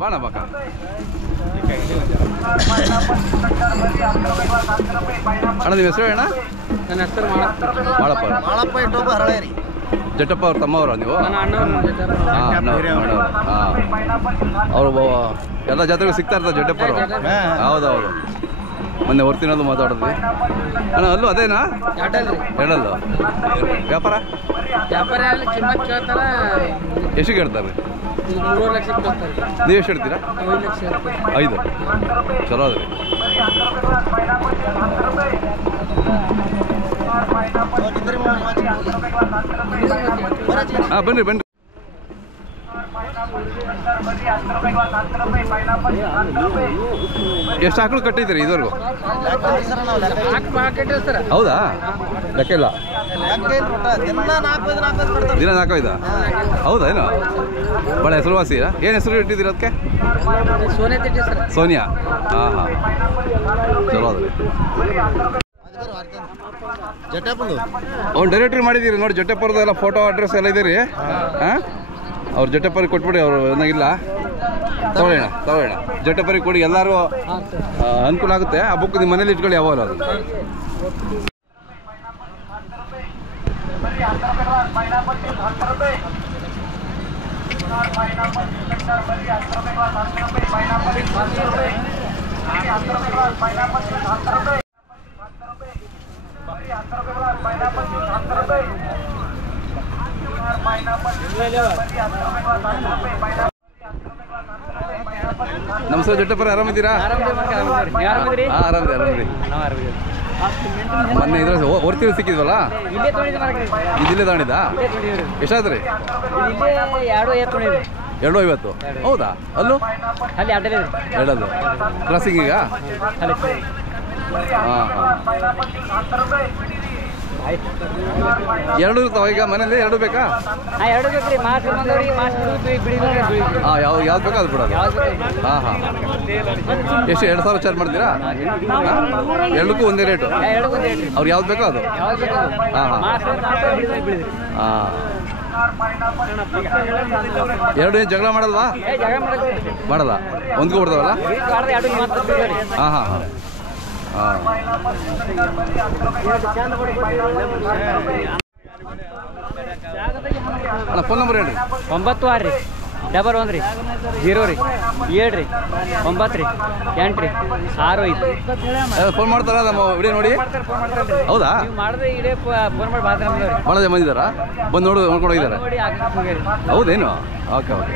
ಬಾಣ ಬಾಕ ಅಣ್ಣ ನಿಮ್ಮ ಹೆಸರು ಅಣ್ಣ? ನನ್ನ ಹೆಸರು ಮಾಳಪ್ಪ. ಮಾಳಪ್ಪ ಇಟ್ಟೊಬ್ಬ ಹರಳೇರಿ. ಜಟ್ಟಪ್ಪ ಅವ್ರ ತಮ್ಮವ್ರ ನೀವು? ನನ್ನ ಅಣ್ಣವ್ರು. ಹಾಂ ಅವರು ಎಲ್ಲ ಜಾತ್ರೆಗೂ ಸಿಗ್ತಾ ಇರ್ತಾರೆ ಜಡ್ಡಪ್ಪರು. ಹೌದೌದು, ಮೊನ್ನೆ ಹೊರ್ತಿನಲ್ಲೂ ಮಾತಾಡಿದ್ವಿ ಅಣ್ಣ. ಅಲ್ಲೂ ಅದೇನಾ ಹೇಳಲ್ಲು ವ್ಯಾಪಾರ? ವ್ಯಾಪಾರ ಅಲ್ಲಿ ಕಿಮ್ಮತ್ ಕೇಳ್ತಾರ. ಎಷ್ಟಿಗೆ ಹೇಳ್ತಾರೆ? 3 ಲಕ್ಷಕ್ಕೆ ಕೇಳ್ತಾರೆ. ನೀವು ಎಷ್ಟು ಹೇಳ್ತೀರಾ? 5 ಲಕ್ಷ. 5 ಚಲೋ ಅದ್ರಿ. ಹಾಂ ಬನ್ನಿ ಬನ್ನಿ. ಎಷ್ಟು ಆಕಳು ಕಟ್ಟಿದ್ದೀರಿ ಇದುವರೆಗೂ? ಹೌದಾ? ಲೆಕ್ಕ ಇಲ್ಲ. ದಿನ 4-5? ಹೌದಾ? ಏನು ಭಾಳ ಹೆಸರುವಾಸಿ. ಏನು ಹೆಸರು ಇಟ್ಟಿದ್ದೀರ ಅದಕ್ಕೆ? ಸೋನಿಯಾ. ಹಾಂ ಹಾಂ ಚಲೋ ಅದ್ರಿ. ಅವ್ನು ಡೈರೆಕ್ಟ್ರಿ ಮಾಡಿದ್ದೀರಿ ನೋಡಿ, ಜಟ್ಟಪ್ಪರದೆಲ್ಲ ಫೋಟೋ ಅಡ್ರೆಸ್ ಎಲ್ಲ ಇದೆ ರೀ. ಹಾಂ ಅವ್ರು ಜಟ್ಟಪ್ಪರಿಗೆ ಕೊಟ್ಬಿಡಿ, ಅವರು ಏನಾಗಿಲ್ಲ. ತಗೊಳ್ಳೋಣ ಜಟ್ಟಪ್ಪರಿಗೆ ಕೊಡಿ, ಎಲ್ಲರೂ ಅನುಕೂಲ ಆಗುತ್ತೆ. ಆ ಬುಕ್ ನಿಮ್ಮ ಮನೇಲಿ ಇಟ್ಕೊಳ್ಳಿ ಯಾವಾಗ ಅದು. ನಮಸ್ಕಾರ ಜಟ್ಟಪ್ಪರ, ಆರಾಮಿದ್ದೀರಾ? ಹಾಂ ಆರಾಮಿದೆ. ಮೊನ್ನೆ ಇದ್ರ ಹೊರ್ತೀವಿ ಸಿಕ್ಕಿದ್ವಲ್ಲ, ಇದಿಲ್ಲೇ ತಗೊಂಡಿದ್ದ? ಎಷ್ಟಾದ್ರಿ? 250. ಹೌದಾ? ಅಲ್ಲೂ ಎರಡಲ್ಲು ಕ್ರಾಸಿಂಗ್ ಈಗ? ಹಾಂ ಎರಡು ಇರ್ತಾವ ಈಗ ಮನೇಲಿ? ಎರಡು ಬೇಕಾ? ಯಾವ್ದು ಬೇಕಾ ಅದು ಬಿಡೋದು? ಹಾಂ ಹಾಂ ಎಷ್ಟು? 2,000 ಚಾರ್ಜ್ ಮಾಡ್ತೀರಾ? ಎರಡಕ್ಕೂ ಒಂದೇ ರೇಟು? ಅವ್ರು ಯಾವ್ದು ಬೇಕೋ ಅದು? ಹಾಂ ಹಾಂ ಹಾಂ. ಎರಡು ಏನು ಜಗಳ ಮಾಡಲ್ವಾ? ಮಾಡಲ್ಲ, ಹೊಂದ್ಕೊಬಿಡ್ತಾವಲ್ಲ? ಹಾಂ ಹಾಂ ಹಾಂ ಹಾಂ. ಅಣ್ಣ ಫೋನ್ ನಂಬರ್ ಹೇಳ್ರಿ. 96 1 ರೀ 0 ರೀ 7 ರೀ 9 ರೀ 8 ರೀ 6 5. ಫೋನ್ ಮಾಡ್ತಾರ ನಮ್ಮ ವಿಡಿಯೋ ನೋಡಿ? ಹೌದಾ? ಭಾಳ ಜನ ಬಂದಿದ್ದಾರಾ? ಬಂದು ನೋಡ್ಕೊಂಡು ಹೋಗಿದ್ದಾರೆ? ಹೌದೇನು? Okay okay.